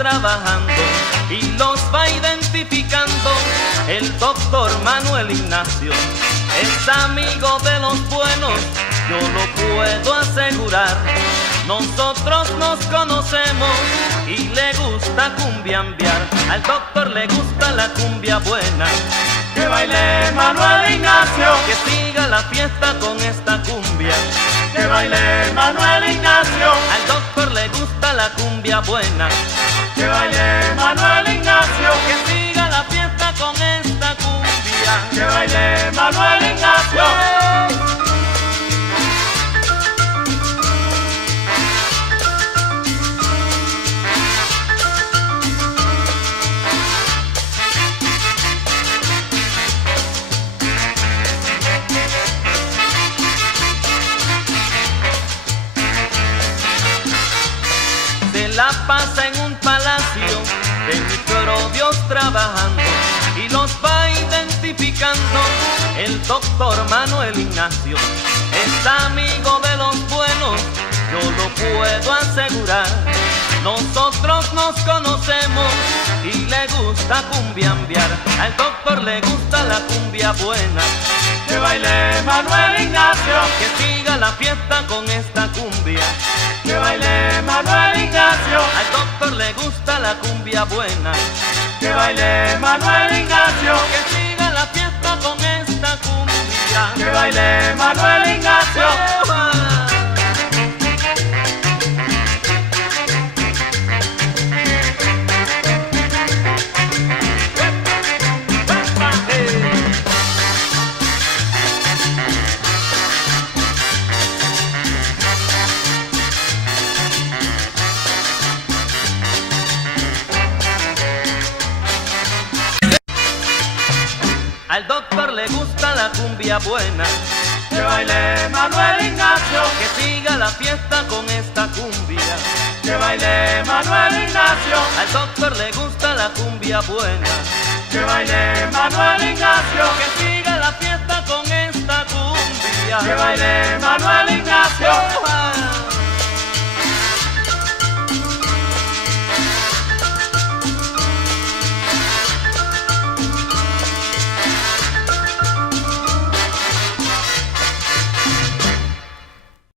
trabajando y los va identificando. El doctor Manuel Ignacio es amigo de los buenos, yo lo puedo asegurar. Nosotros nos conocemos y le gusta cumbiambiar. Al doctor le gusta la cumbia buena. Que baile Manuel Ignacio, que siga la fiesta con esta cumbia. Que baile Manuel Ignacio, al doctor le gusta la cumbia buena. Que baile Manuel Ignacio, que siga la fiesta con esta cumbia. Que baile Manuel Ignacio. La pasa en un palacio de microbios trabajando y los va identificando. El doctor Manuel Ignacio es amigo de los buenos, yo lo puedo asegurar. Nosotros nos conocemos y le gusta cumbiambiar. Al doctor le gusta la cumbia buena. Que baile Manuel Ignacio, que siga la fiesta con esta cumbia. Que baile Manuel Ignacio, al doctor le gusta la cumbia buena. Que baile Manuel Ignacio, que siga la fiesta con esta cumbia. Que baile Manuel Ignacio. Al doctor le gusta la cumbia buena. Que baile Manuel Ignacio, que siga la fiesta con esta cumbia. Que baile Manuel Ignacio, al doctor le gusta la cumbia buena. Que baile Manuel Ignacio, que siga la fiesta con esta cumbia. Que baile Manuel Ignacio.